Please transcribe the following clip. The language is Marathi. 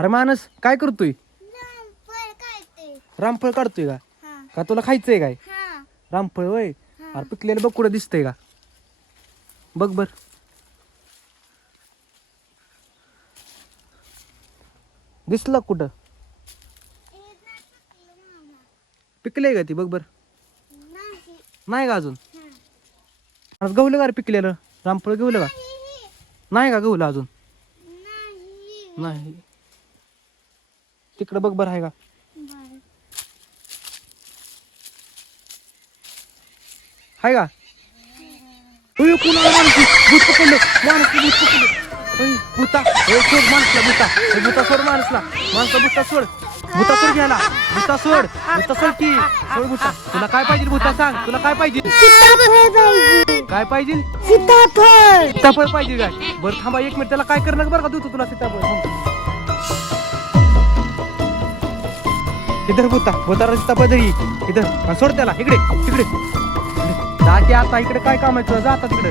अरे मानस काय करतोय? रामफळ काढतोय का? का तुला खायचंय काय? रामफळ वय. अरे पिकलेलं बघ कुठं दिसतंय का? बघ बर. दिसलं कुठं? पिकलंय का ती? बघ बर. नाही. का अजून. अरे गवलं का रे पिकलेलं? रामफळ गवलं का? नाही. का गवलं अजून? नाही. तिकडं बघ बरं आहे का? हाय का? अय, कुणाला माणूस? भूत पकडलं. माणूस भूत पकडलं. अय, भूता. अय, सोड माणसला भूता. अय, भूता सोड माणसला. माणसला भूता सोड. भूता सोड घ्यायला. भूता सोड. भूता सोड की. सोड भूता. तुला काय पाहिजे भूता सांग. तुला काय पाहिजे सीताफळ पाहिजे? काय पाहिजे? सीताफळ. सीताफळ पाहिजे काय? बरं थांबा एक मिनिट. त्याला काय करणार बरं का? देतो तुला सीताफळ. इधर भूता भूताला रस्ता धरी इधर सोड त्याला इकडे इकडे। जाते आता इकडे काय कामाचं आहे जा आता तिकडे.